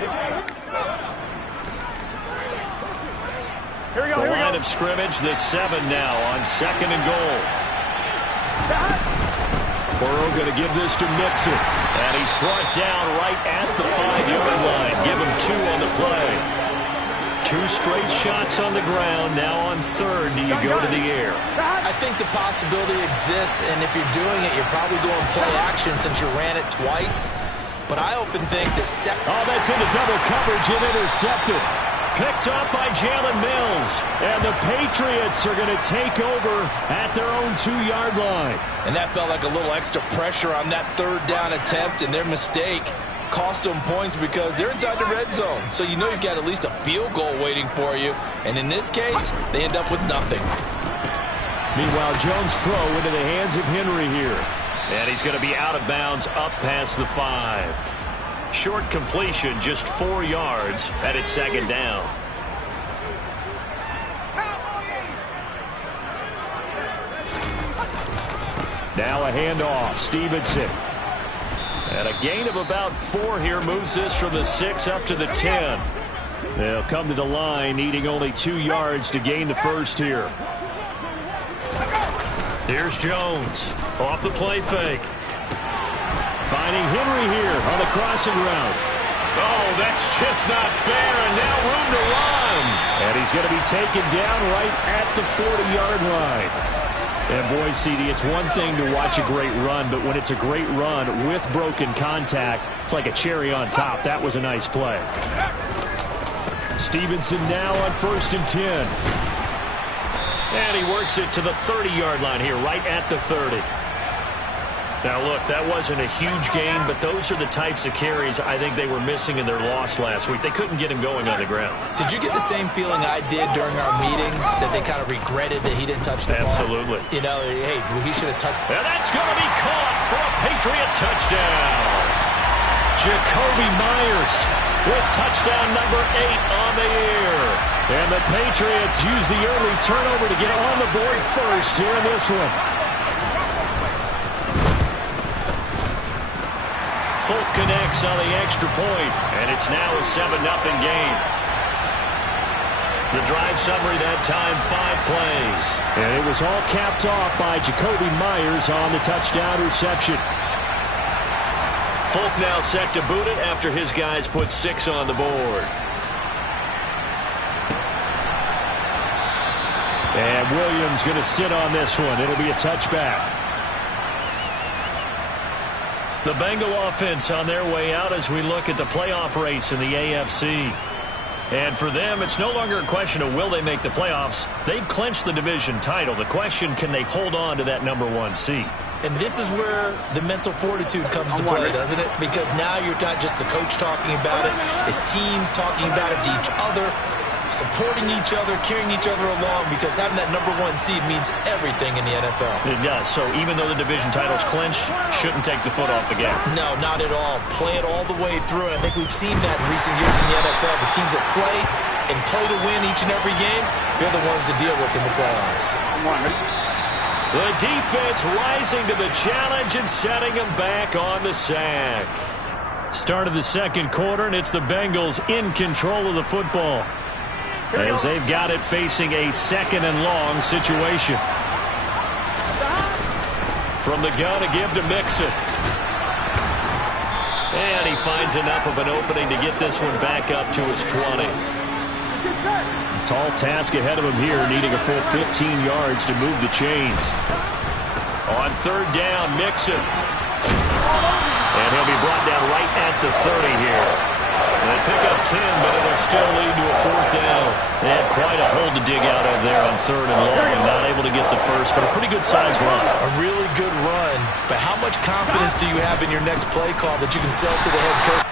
Here we go, the line of scrimmage, the 7 now on 2nd and goal. Burrow going to give this to Mixon. And he's brought down right at the 5-yard line. Give him 2 on the play. 2 straight shots on the ground. Now on 3rd, do you go to the air? I think the possibility exists, and if you're doing it, you're probably going play action since you ran it twice. But I often think that... Oh, that's into double coverage and intercepted. Picked up by Jalen Mills. And the Patriots are going to take over at their own 2-yard line. And that felt like a little extra pressure on that 3rd down attempt, and their mistake cost them points because they're inside the red zone. So you know you've got at least a field goal waiting for you. And in this case, they end up with nothing. Meanwhile, Jones' throw into the hands of Henry here. And he's going to be out of bounds up past the 5. Short completion, just 4 yards, and it's 2nd down. Now a handoff, Stevenson. And a gain of about 4 here moves this from the 6 up to the 10. They'll come to the line, needing only 2 yards to gain the first here. Here's Jones, off the play fake. Finding Henry here on the crossing route. Oh, that's just not fair, and now room to run. And he's going to be taken down right at the 40-yard line. And boy, CD, it's one thing to watch a great run, but when it's a great run with broken contact, it's like a cherry on top. That was a nice play. Stevenson now on 1st and 10. And he works it to the 30-yard line here, right at the 30. Now, look, that wasn't a huge gain, but those are the types of carries I think they were missing in their loss last week. They couldn't get him going on the ground. Did you get the same feeling I did during our meetings, that they kind of regretted that he didn't touch the ball? Absolutely. You know, hey, he should have touched. And that's going to be caught for a Patriot touchdown. Jacoby Myers with touchdown number 8 on the year. And the Patriots use the early turnover to get on the board first here in this one. Folk connects on the extra point, and it's now a 7-0 game. The drive summary that time, 5 plays. And it was all capped off by Jacoby Myers on the touchdown reception. Folk now set to boot it after his guys put 6 on the board. And Williams going to sit on this one. It'll be a touchback. The Bengal offense on their way out as we look at the playoff race in the AFC. And for them, it's no longer a question of will they make the playoffs. They've clinched the division title. The question, can they hold on to that number 1 seed? And this is where the mental fortitude comes to play, doesn't it? Because now you're not just the coach talking about it, his team talking about it to each other, supporting each other, carrying each other along, because having that number 1 seed means everything in the NFL. It does. So even though the division title's clinched, shouldn't take the foot off the gas. No, not at all. Play it all the way through. And I think we've seen that in recent years in the NFL. The teams that play and play to win each and every game, they're the ones to deal with in the playoffs. The defense rising to the challenge and setting them back on the sack. Start of the 2nd quarter, and it's the Bengals in control of the football, as they've got it facing a 2nd and long situation. From the gun, a give to Mixon. And he finds enough of an opening to get this one back up to his 20. Tall task ahead of him here, needing a full 15 yards to move the chains. On 3rd down, Mixon. And he'll be brought down right at the 30 here. They pick up 10, but it'll still lead to a 4th down. They had quite a hole to dig out of there on 3rd and long. Not able to get the first, but a pretty good-sized run. A really good run, but how much confidence do you have in your next play call that you can sell to the head coach?